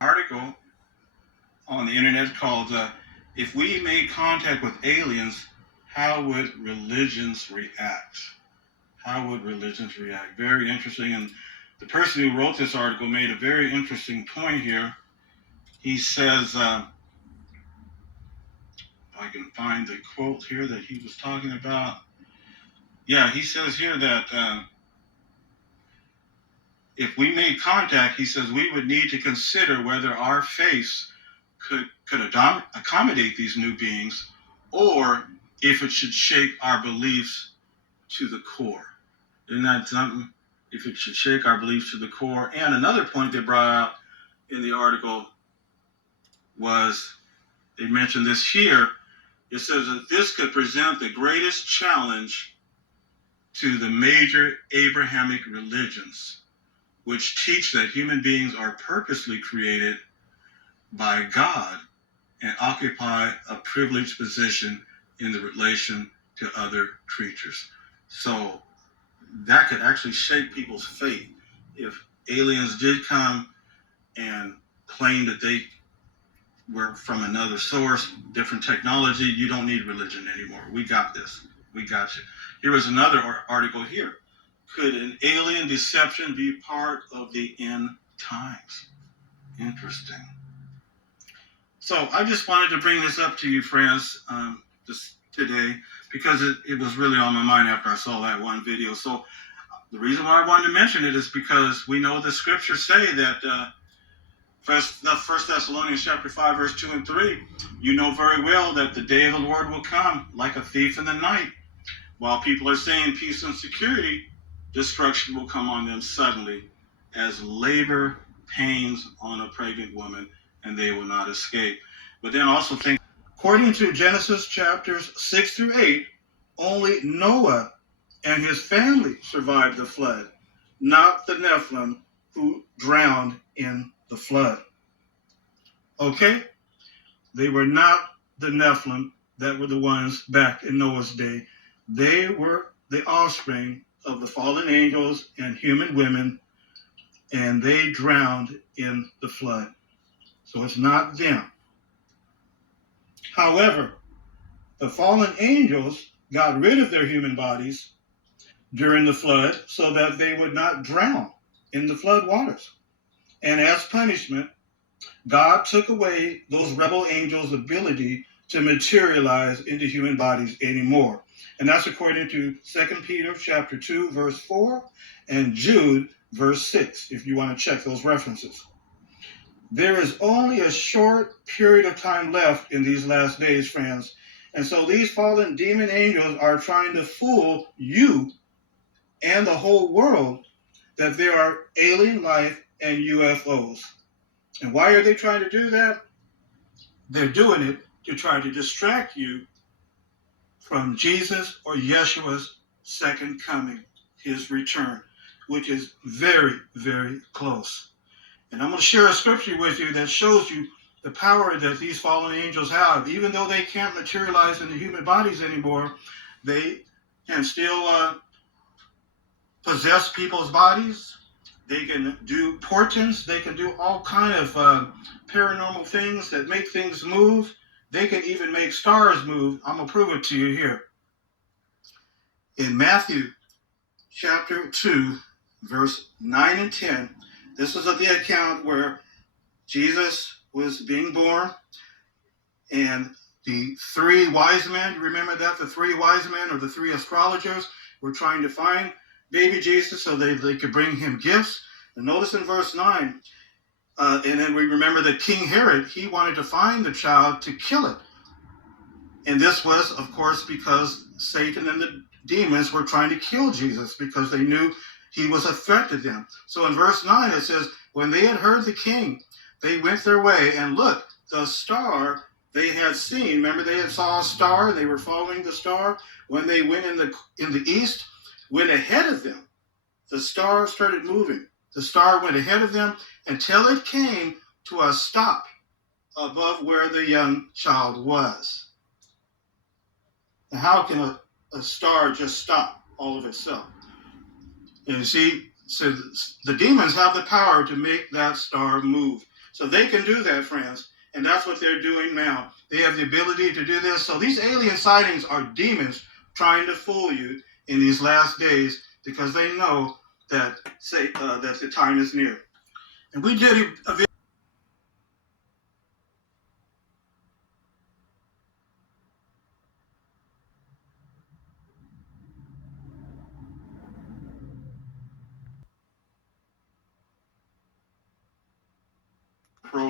Article on the internet called "If We Made Contact with Aliens, How Would Religions React?" How would religions react? Very interesting. And the person who wrote this article made a very interesting point here. He says, if I can find the quote here that he was talking about. Yeah, he says here that if we made contact, he says we would need to consider whether our faith could accommodate these new beings, or if it should shake our beliefs to the core. Isn't that something? If it should shake our beliefs to the core. And another point they brought out in the article was, they mentioned this here. It says that this could present the greatest challenge to the major Abrahamic religions, which teach that human beings are purposely created by God and occupy a privileged position in the relation to other creatures. So that could actually shake people's faith. If aliens did come and claim that they were from another source, different technology, you don't need religion anymore. We got this. We got you. Here is another article here. Could an alien deception be part of the end times? Interesting. So I just wanted to bring this up to you, friends, this today, because it was really on my mind after I saw that one video. So the reason why I wanted to mention it is because we know the scriptures say that First Thessalonians chapter 5, verse 2 and 3, you know very well that the day of the Lord will come like a thief in the night. While people are saying peace and security, destruction will come on them suddenly as labor pains on a pregnant woman, and they will not escape. But then also think, according to Genesis chapters 6 through 8, only Noah and his family survived the flood, not the Nephilim who drowned in the flood. Okay? They were not the Nephilim that were the ones back in Noah's day. They were the offspring of the fallen angels and human women, and they drowned in the flood. So it's not them. However, the fallen angels got rid of their human bodies during the flood so that they would not drown in the flood waters. And as punishment, God took away those rebel angels' ability to materialize into human bodies anymore. And that's according to 2 Peter chapter 2, verse 4, and Jude, verse 6, if you want to check those references. There is only a short period of time left in these last days, friends. And so these fallen demon angels are trying to fool you and the whole world that there are alien life and UFOs. And why are they trying to do that? They're doing it to try to distract you from Jesus or Yeshua's second coming, his return, which is very, very close. And I'm going to share a scripture with you that shows you the power that these fallen angels have. Even though they can't materialize into human bodies anymore, they can still possess people's bodies. They can do portents. They can do all kind of paranormal things that make things move. They can even make stars move. I'm going to prove it to you here. In Matthew chapter 2, verse 9 and 10, this is the account where Jesus was being born, and the three wise men, you remember that? The three wise men, or the three astrologers, were trying to find baby Jesus so they could bring him gifts. And notice in verse 9, and then we remember that King Herod, he wanted to find the child to kill it. And this was, of course, because Satan and the demons were trying to kill Jesus because they knew he was a threat to them. So in verse 9 it says, when they had heard the king, they went their way, and look, the star they had seen. Remember, they had saw a star, they were following the star. When they went in the east, went ahead of them. The star started moving. The star went ahead of them until it came to a stop above where the young child was. Now, how can a star just stop all of itself? And you see, so the demons have the power to make that star move. So they can do that, friends. And that's what they're doing now. They have the ability to do this. So these alien sightings are demons trying to fool you in these last days because they know that that the time is near. And we did a video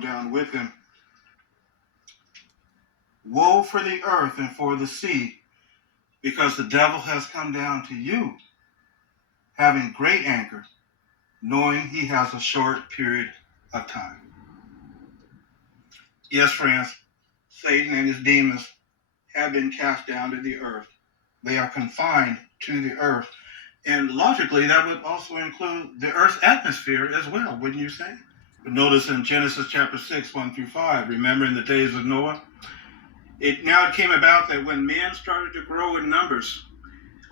down with him. Woe for the earth and for the sea, because the devil has come down to you, having great anger, knowing he has a short period of time. Yes, friends, Satan and his demons have been cast down to the earth. They are confined to the earth. And logically, that would also include the earth's atmosphere as well, wouldn't you say? But notice in Genesis chapter 6, 1 through 5, remember in the days of Noah, it came about that when men started to grow in numbers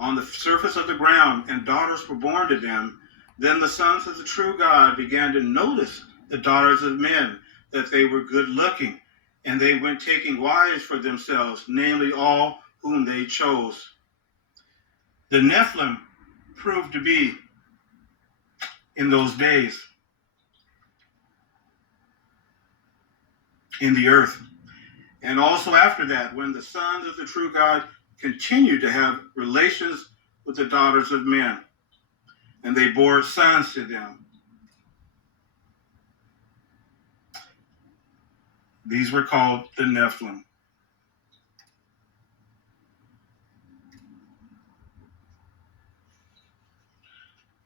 on the surface of the ground and daughters were born to them, then the sons of the true God began to notice the daughters of men, that they were good looking, and they went taking wives for themselves, namely all whom they chose. The Nephilim proved to be in those days in the earth. And also after that, when the sons of the true God continued to have relations with the daughters of men, and they bore sons to them. These were called the Nephilim.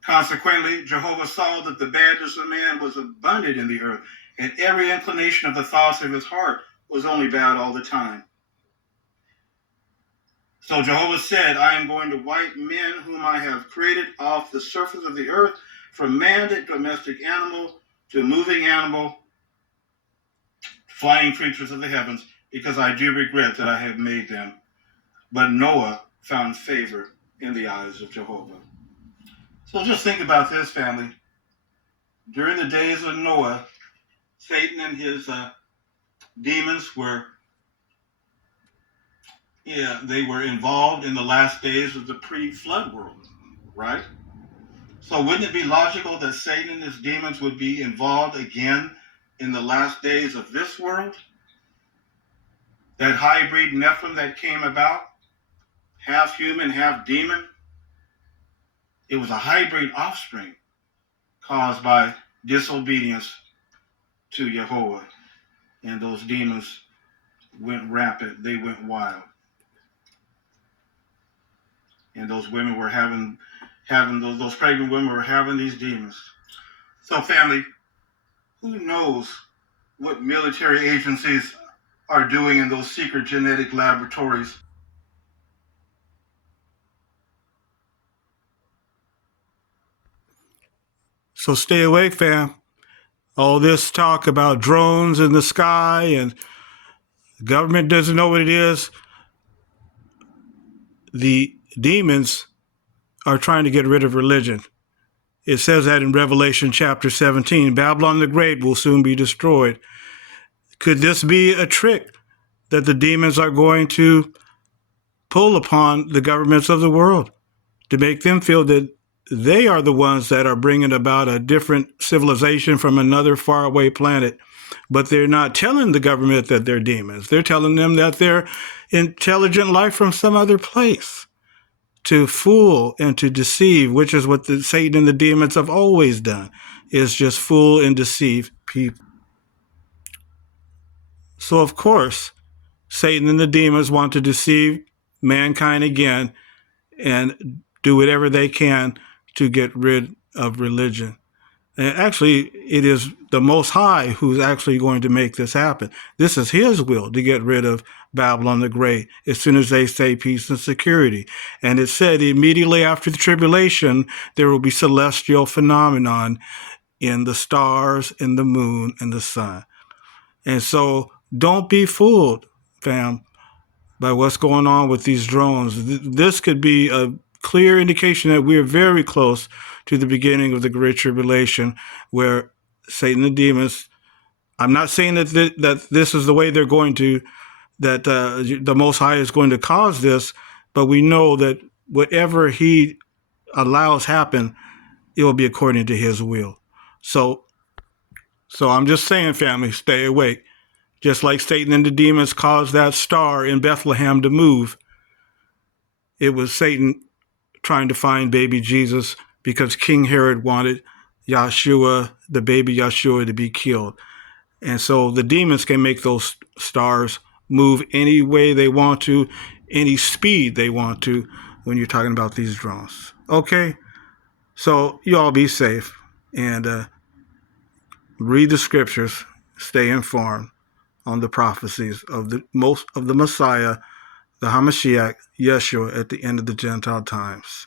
Consequently, Jehovah saw that the badness of man was abundant in the earth, and every inclination of the thoughts of his heart was only bad all the time. So Jehovah said, I am going to wipe men whom I have created off the surface of the earth, from man to domestic animal to moving animal, flying creatures of the heavens, because I do regret that I have made them. But Noah found favor in the eyes of Jehovah. So just think about this, family. During the days of Noah, Satan and his demons were involved in the last days of the pre-flood world, right? So wouldn't it be logical that Satan and his demons would be involved again in the last days of this world? That hybrid Nephilim that came about, half human, half demon, it was a hybrid offspring caused by disobedience to Jehovah. And those demons went rampant. They went wild. And those women were having those pregnant women were having these demons. So family, who knows what military agencies are doing in those secret genetic laboratories? So stay awake, fam. All this talk about drones in the sky and the government doesn't know what it is. The demons are trying to get rid of religion. It says that in Revelation chapter 17, Babylon the Great will soon be destroyed. Could this be a trick that the demons are going to pull upon the governments of the world to make them feel that they are the ones that are bringing about a different civilization from another faraway planet? But they're not telling the government that they're demons. They're telling them that they're intelligent life from some other place, to fool and to deceive, which is what the Satan and the demons have always done, is just fool and deceive people. So, of course, Satan and the demons want to deceive mankind again and do whatever they can to get rid of religion. And actually, it is the Most High who's actually going to make this happen. This is his will to get rid of Babylon the Great as soon as they say peace and security. And it said immediately after the tribulation, there will be celestial phenomenon in the stars, in the moon, and the sun. And so don't be fooled, fam, by what's going on with these drones. This could be a clear indication that we're very close to the beginning of the Great Tribulation, where Satan and the demons I'm not saying that this is the way they're going to, that the Most High is going to cause this, but we know that whatever He allows happen, it will be according to His will. So, I'm just saying, family, stay awake. Just like Satan and the demons caused that star in Bethlehem to move, it was Satan trying to find baby Jesus because King Herod wanted Yahshua, the baby Yahshua, to be killed. And so the demons can make those stars move any way they want to, any speed they want to, when you're talking about these drones. Okay? So you all be safe and read the scriptures, stay informed on the prophecies of the Messiah, the Hamashiach, Yeshua, at the end of the Gentile times.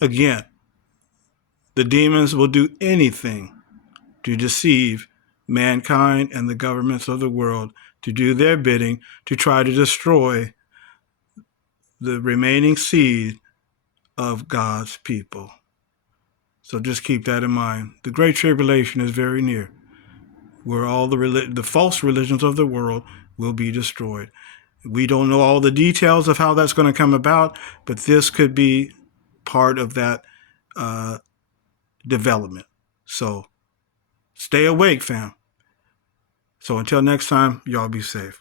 Again, the demons will do anything to deceive mankind and the governments of the world, to do their bidding, to try to destroy the remaining seed of God's people. So just keep that in mind. The Great Tribulation is very near, where all the false religions of the world will be destroyed. We don't know all the details of how that's going to come about, but this could be part of that development. So stay awake, fam. So until next time, y'all be safe.